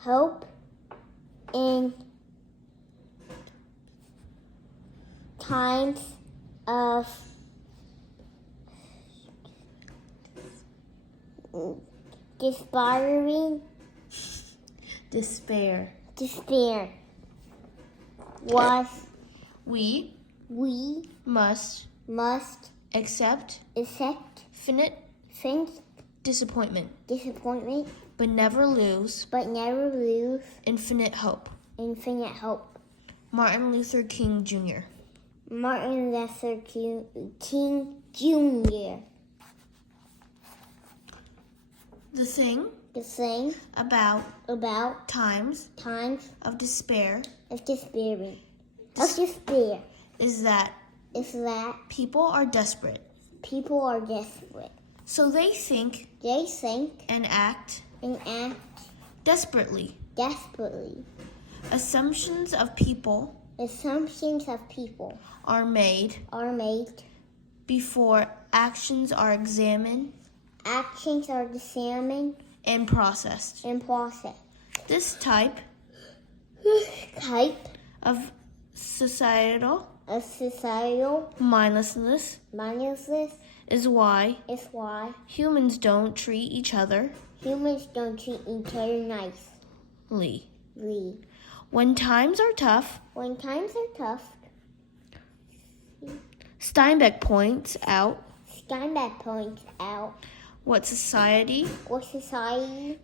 hope in times of despair was We must accept finite disappointment, but never lose infinite hope. Martin Luther King Jr. Martin Luther King Jr. The thing about times of despair is that people are desperate. So they think and act desperately. Assumptions of people are made before actions are examined and processed. This type of societal mindlessness is why humans don't treat each other nicely. When times are tough, Steinbeck points out what society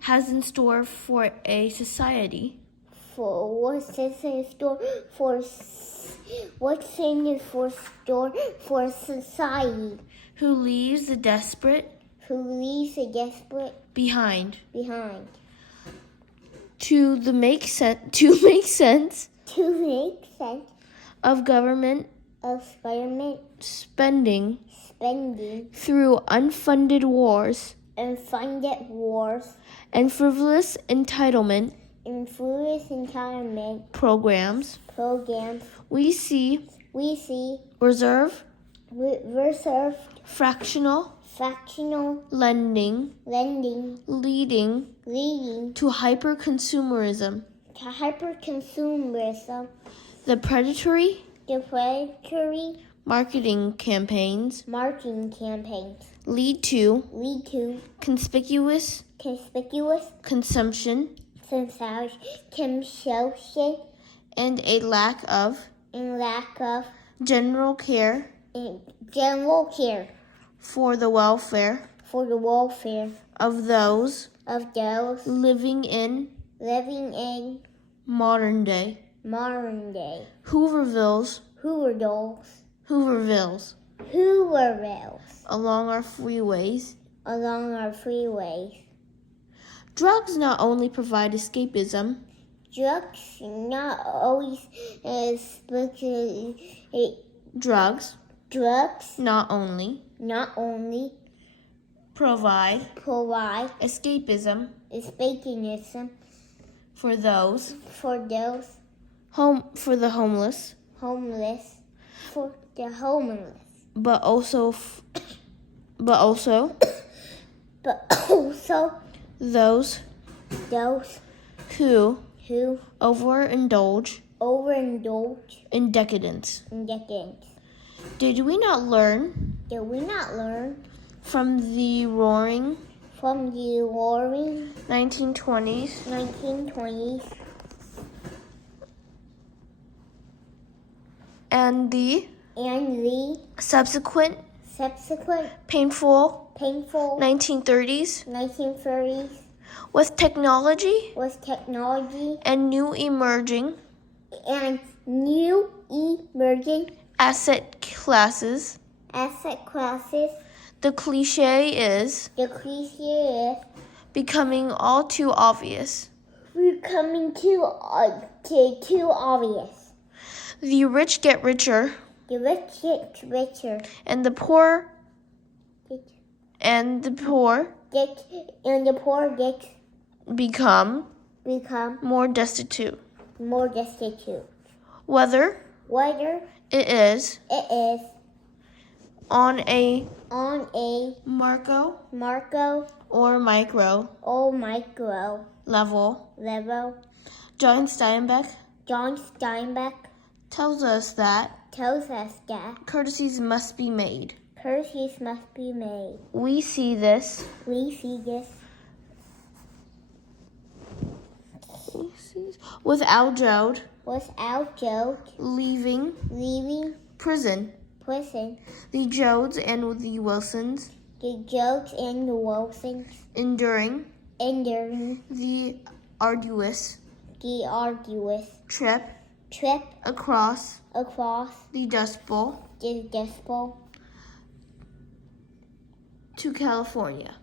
has in store for a society who leaves the desperate behind. To make sense of government spending through unfunded wars and frivolous entitlement programs, we see reserved fractional lending leading to hyper-consumerism. The predatory marketing campaigns lead to conspicuous consumption and a lack of general care for the welfare of those living in modern day. Hoovervilles along our freeways. Drugs not only provide escapism, drugs not only provide escapism for those for the homeless, but also those who overindulge in decadence. Did we not learn from the roaring 1920s and the subsequent painful 1930s with technology and new emerging asset classes? The cliche is becoming all too obvious. The rich get richer, and the poor become more destitute. Whether it is on a macro or micro level. John Steinbeck tells us that courtesies must be made. courtesies must be made. We see this without Jode leaving prison. The Jodes and the Wilsons The Jokes and the Wilsons enduring the arduous trip across across the Dust Bowl the Dust Bowl to California.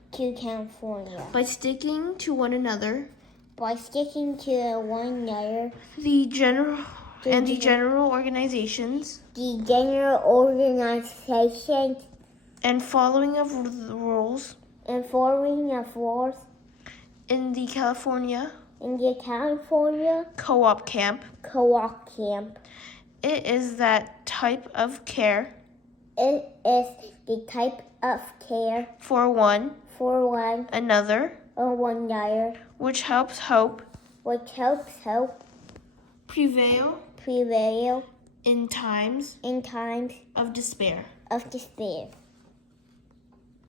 By sticking to one another, by sticking to one another, the general organizations, and following of the rules in the California co-op camp. It is that type of care It is the type of care for one another which helps hope prevail prevail in times in times of despair. of despair.